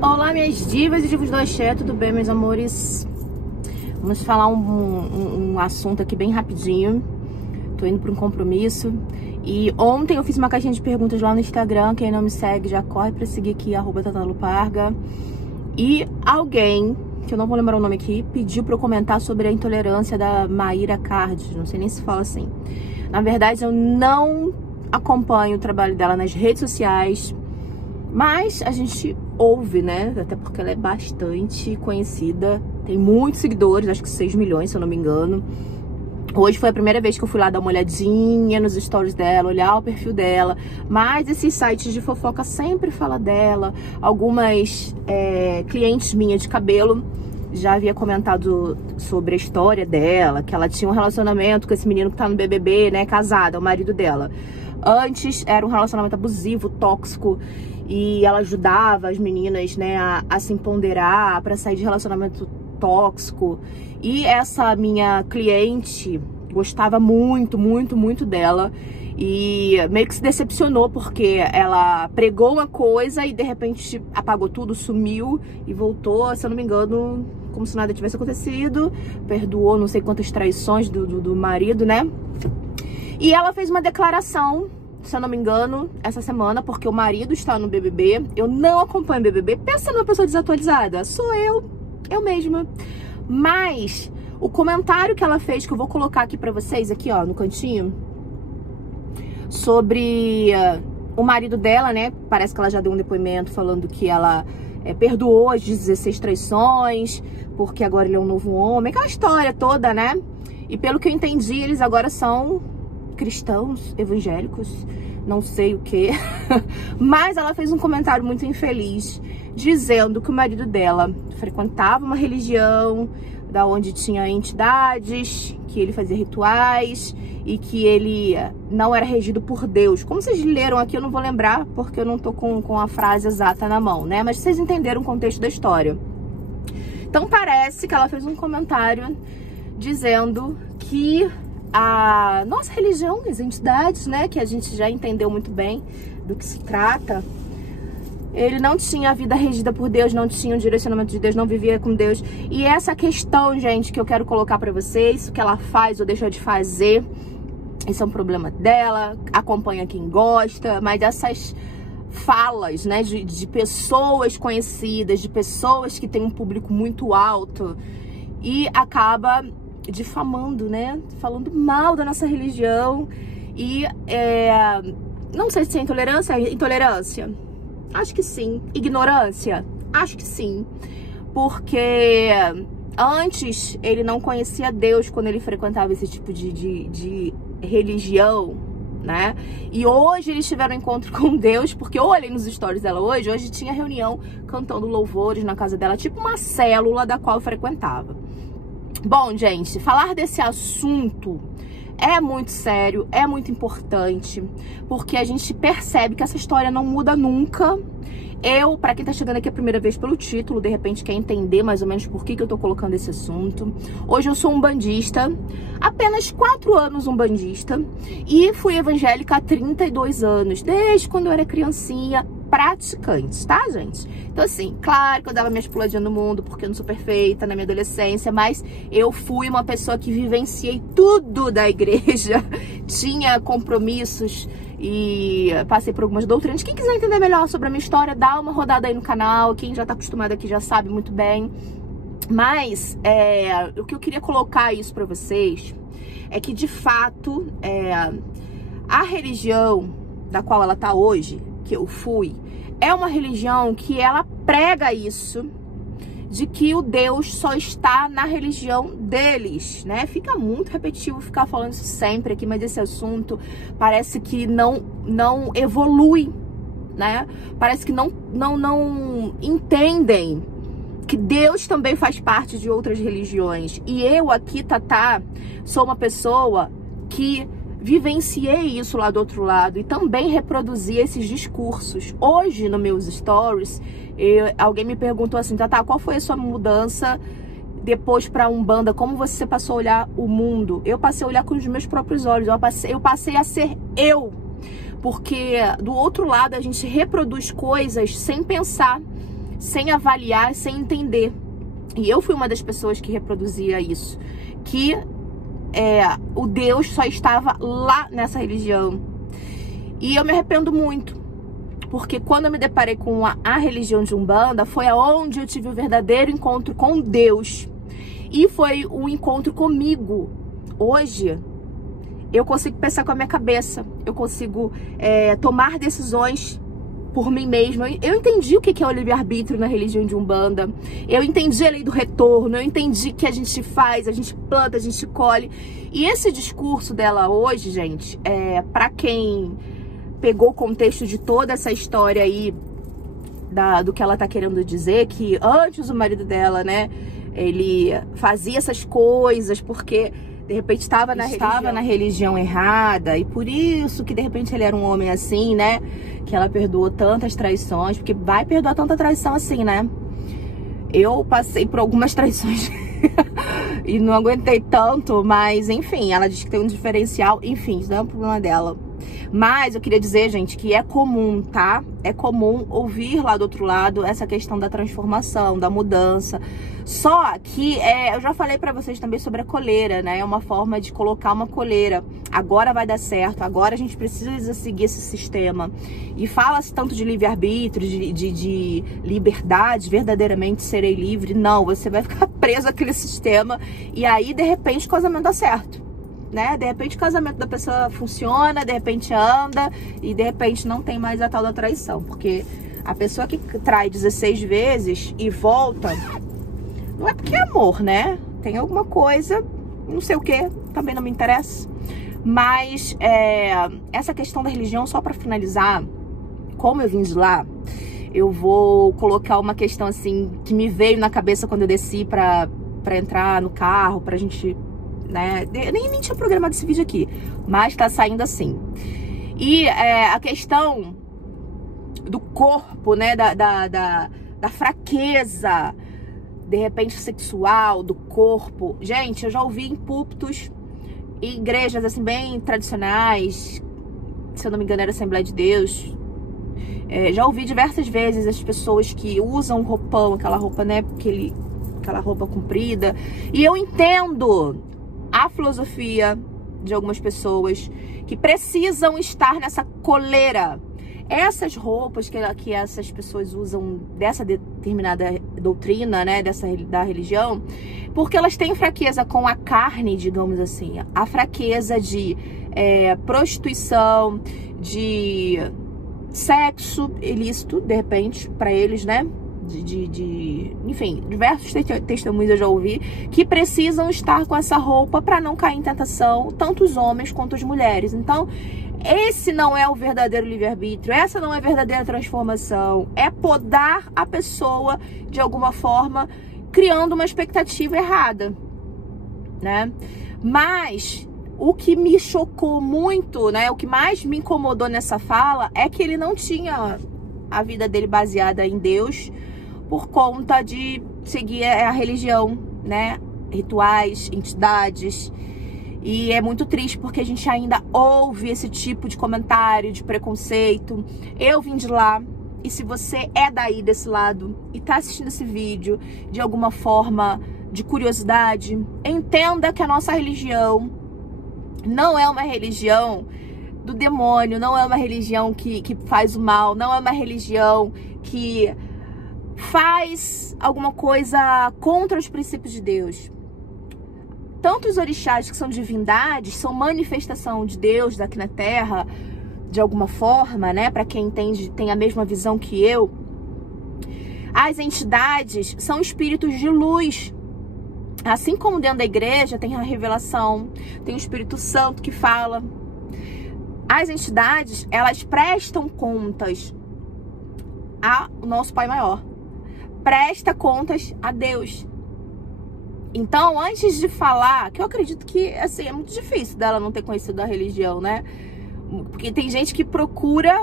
Olá, minhas divas e divos do axé, tudo bem, meus amores? Vamos falar um assunto aqui bem rapidinho. Tô indo para um compromisso. E ontem eu fiz uma caixinha de perguntas lá no Instagram. Quem não me segue, já corre pra seguir aqui, @tataluparga. E alguém, que eu não vou lembrar o nome aqui, pediu pra eu comentar sobre a intolerância da Mayra Card. Não sei nem se fala assim. Na verdade, eu não acompanho o trabalho dela nas redes sociais, mas a gente ouve, né? Até porque ela é bastante conhecida. Tem muitos seguidores, acho que 6 milhões, se eu não me engano. Hoje foi a primeira vez que eu fui lá dar uma olhadinha nos stories dela, olhar o perfil dela. Mas esses sites de fofoca sempre falam dela. Algumas clientes minhas de cabelo já havia comentado sobre a história dela, que ela tinha um relacionamento com esse menino que tá no BBB, né? Casada, o marido dela. Antes era um relacionamento abusivo, tóxico. E ela ajudava as meninas, né, a se empoderar para sair de relacionamento tóxico. E essa minha cliente gostava muito, muito, muito dela. E meio que se decepcionou porque ela pregou uma coisa e de repente apagou tudo, sumiu e voltou, se eu não me engano, como se nada tivesse acontecido. Perdoou não sei quantas traições do marido, né? E ela fez uma declaração, se eu não me engano, essa semana, porque o marido está no BBB. Eu não acompanho BBB. Pensa numa pessoa desatualizada. Sou eu mesma. Mas o comentário que ela fez, que eu vou colocar aqui pra vocês, aqui ó, no cantinho, sobre o marido dela, né? Parece que ela já deu um depoimento falando que ela perdoou as 16 traições, porque agora ele é um novo homem. Aquela história toda, né? E pelo que eu entendi, eles agora são cristãos, evangélicos, não sei o que. Mas ela fez um comentário muito infeliz, dizendo que o marido dela frequentava uma religião da onde tinha entidades, que ele fazia rituais e que ele não era regido por Deus. Como vocês leram aqui, eu não vou lembrar porque eu não tô com a frase exata na mão, né? Mas vocês entenderam o contexto da história. Então parece que ela fez um comentário dizendo que a nossa religião, as entidades, né, que a gente já entendeu muito bem do que se trata, ele não tinha a vida regida por Deus, não tinha o direcionamento de Deus, não vivia com Deus. E essa questão, gente, que eu quero colocar pra vocês, o que ela faz ou deixa de fazer, isso é um problema dela, acompanha quem gosta, mas essas falas, né, de pessoas conhecidas, de pessoas que têm um público muito alto, e acaba difamando, né? Falando mal da nossa religião. E não sei se é intolerância. Acho que sim. Ignorância? Acho que sim. Porque antes ele não conhecia Deus quando ele frequentava esse tipo de religião, né? E hoje eles tiveram um encontro com Deus, porque eu olhei nos stories dela hoje tinha reunião cantando louvores na casa dela, tipo uma célula da qual eu frequentava. Bom, gente, falar desse assunto é muito sério, é muito importante, porque a gente percebe que essa história não muda nunca. Pra quem tá chegando aqui a primeira vez pelo título, de repente quer entender mais ou menos por que eu tô colocando esse assunto. Hoje eu sou umbandista, apenas 4 anos umbandista, e fui evangélica há 32 anos, desde quando eu era criancinha, praticante, tá, gente? Então, assim, claro que eu dava minhas puladinhas no mundo, porque eu não sou perfeita na minha adolescência, mas eu fui uma pessoa que vivenciei tudo da igreja, tinha compromissos e passei por algumas doutrinas. Quem quiser entender melhor sobre a minha história, dá uma rodada aí no canal, quem já tá acostumado aqui já sabe muito bem. Mas, o que eu queria colocar isso pra vocês é que, de fato, a religião da qual ela tá hoje, que eu fui, é uma religião que ela prega isso, de que o Deus só está na religião deles, né? Fica muito repetitivo ficar falando isso sempre aqui, mas esse assunto parece que não evolui, né? Parece que não entendem que Deus também faz parte de outras religiões. E eu aqui, Tatá, sou uma pessoa que vivenciei isso lá do outro lado e também reproduzi esses discursos. Hoje, nos meus stories, alguém me perguntou assim: Tatá, qual foi a sua mudança depois pra Umbanda? Como você passou a olhar o mundo? Eu passei a olhar com os meus próprios olhos, eu passei a ser eu. Porque do outro lado a gente reproduz coisas sem pensar. sem avaliar, sem entender. E eu fui uma das pessoas que reproduzia isso, que o Deus só estava lá nessa religião. E eu me arrependo muito, porque quando eu me deparei com a religião de Umbanda, foi aonde eu tive o verdadeiro encontro com Deus. E foi um encontro comigo. Hoje, eu consigo pensar com a minha cabeça. Eu consigo tomar decisões por mim mesma. Eu entendi o que é o livre-arbítrio na religião de Umbanda. Eu entendi a lei do retorno. Eu entendi que a gente faz, a gente planta, a gente colhe. E esse discurso dela hoje, gente, pra quem pegou o contexto de toda essa história aí, do que ela tá querendo dizer, que antes o marido dela, né, ele fazia essas coisas porque de repente estava na religião errada, e por isso que de repente ele era um homem assim, né, que ela perdoou tantas traições, porque vai perdoar tanta traição assim, né? Eu passei por algumas traições e não aguentei tanto, mas enfim, ela diz que tem um diferencial, enfim, isso não é um problema dela. Mas eu queria dizer, gente, que é comum, tá? É comum ouvir lá do outro lado essa questão da transformação, da mudança. Só que eu já falei pra vocês também sobre a coleira, né? É uma forma de colocar uma coleira. Agora vai dar certo, agora a gente precisa seguir esse sistema. E fala-se tanto de livre-arbítrio, de liberdade, verdadeiramente serei livre. Não, você vai ficar preso àquele sistema e aí, de repente, o casamento dá certo. Né? De repente o casamento da pessoa funciona, de repente anda e de repente não tem mais a tal da traição, porque a pessoa que trai 16 vezes e volta, não é porque é amor, né? Tem alguma coisa, não sei o que, também não me interessa. Mas essa questão da religião, só para finalizar, como eu vim de lá, eu vou colocar uma questão assim que me veio na cabeça quando eu desci pra entrar no carro, pra gente, né? Nem tinha programado esse vídeo aqui, mas tá saindo assim. E a questão do corpo, né? Da fraqueza, de repente sexual, do corpo. Gente, eu já ouvi em púlpitos, em igrejas assim bem tradicionais, se eu não me engano era Assembleia de Deus. Já ouvi diversas vezes as pessoas que usam roupão, aquela roupa, né? Aquela roupa comprida. E eu entendo a filosofia de algumas pessoas que precisam estar nessa coleira. Essas roupas que essas pessoas usam dessa determinada doutrina, né, da religião, porque elas têm fraqueza com a carne, digamos assim, a fraqueza de prostituição, de sexo ilícito, de repente, para eles, né? Enfim, diversos testemunhos eu já ouvi que precisam estar com essa roupa para não cair em tentação, tanto os homens quanto as mulheres. Então, esse não é o verdadeiro livre-arbítrio, essa não é a verdadeira transformação, é podar a pessoa de alguma forma, criando uma expectativa errada, né? Mas o que me chocou muito, né, o que mais me incomodou nessa fala é que ele não tinha a vida dele baseada em Deus, por conta de seguir a religião, né? Rituais, entidades. E é muito triste porque a gente ainda ouve esse tipo de comentário, de preconceito. Eu vim de lá, e se você é daí desse lado e tá assistindo esse vídeo de alguma forma de curiosidade, entenda que a nossa religião não é uma religião do demônio, não é uma religião que faz o mal, não é uma religião que faz alguma coisa contra os princípios de Deus. Tanto os orixás, que são divindades, são manifestação de Deus aqui na Terra, de alguma forma, né? Para quem entende, tem a mesma visão que eu. As entidades são espíritos de luz. Assim como dentro da igreja tem a revelação, tem o Espírito Santo que fala. As entidades, elas prestam contas ao nosso Pai Maior. Presta contas a Deus. Então, antes de falar, que eu acredito que, assim, é muito difícil dela não ter conhecido a religião, né? Porque tem gente que procura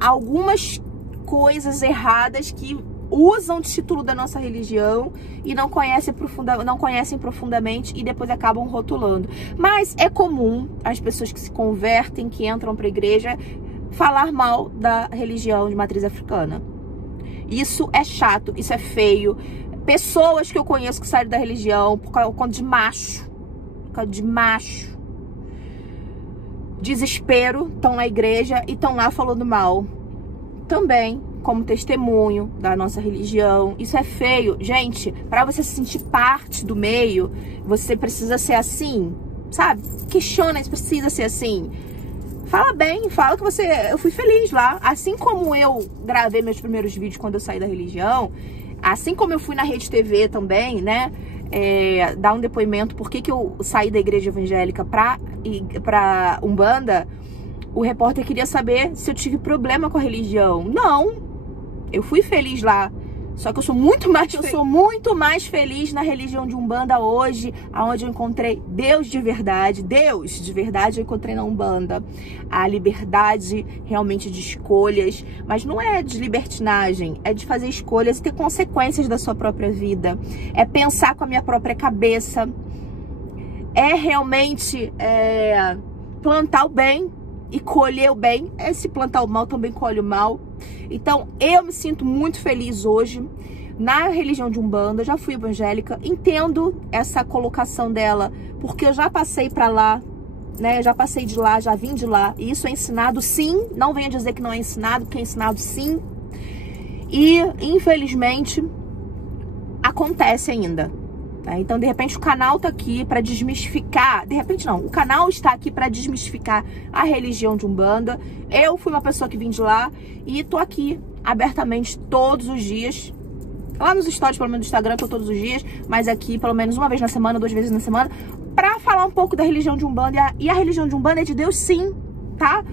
algumas coisas erradas que usam o título da nossa religião e não conhecem profundamente e depois acabam rotulando. Mas é comum as pessoas que se convertem, que entram para a igreja, falar mal da religião de matriz africana. Isso é chato, isso é feio. Pessoas que eu conheço que saíram da religião por causa de macho. Por causa de macho. Desespero, estão na igreja e estão lá falando mal. Também como testemunho da nossa religião. Isso é feio. Gente, para você se sentir parte do meio, você precisa ser assim, sabe? Questiona se precisa ser assim. Fala bem, fala que eu fui feliz lá. Assim como eu gravei meus primeiros vídeos quando eu saí da religião, assim como eu fui na Rede TV também, né? Dar um depoimento por que eu saí da igreja evangélica pra Umbanda. O repórter queria saber se eu tive problema com a religião. Não. Eu fui feliz lá. Só que eu sou muito mais feliz na religião de Umbanda hoje, aonde eu encontrei Deus de verdade. Deus de verdade eu encontrei na Umbanda. A liberdade realmente de escolhas. Mas não é de libertinagem, é de fazer escolhas e ter consequências da sua própria vida. É pensar com a minha própria cabeça. É realmente plantar o bem e colher o bem. Se plantar o mal, também colhe o mal. Então, eu me sinto muito feliz hoje na religião de Umbanda. Já fui evangélica, entendo essa colocação dela, porque eu já passei pra lá, né? Já passei de lá, já vim de lá. E isso é ensinado sim, não venha dizer que não é ensinado, porque é ensinado sim. E, infelizmente, acontece ainda. Então, de repente, o canal tá aqui para desmistificar. De repente, não. O canal está aqui para desmistificar a religião de Umbanda. Eu fui uma pessoa que vim de lá e tô aqui abertamente todos os dias. Lá nos stories, pelo menos no Instagram, tô todos os dias. Mas aqui, pelo menos uma vez na semana, 2 vezes na semana, para falar um pouco da religião de Umbanda. E a religião de Umbanda é de Deus, sim, tá?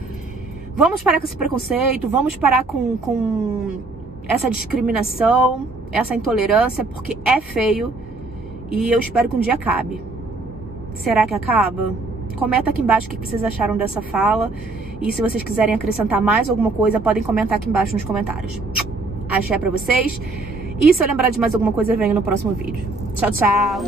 Vamos parar com esse preconceito. Vamos parar com essa discriminação, essa intolerância, porque é feio. E eu espero que um dia acabe. Será que acaba? Comenta aqui embaixo o que vocês acharam dessa fala. E se vocês quiserem acrescentar mais alguma coisa, podem comentar aqui embaixo nos comentários. Axé pra vocês. E se eu lembrar de mais alguma coisa, eu venho no próximo vídeo. Tchau, tchau!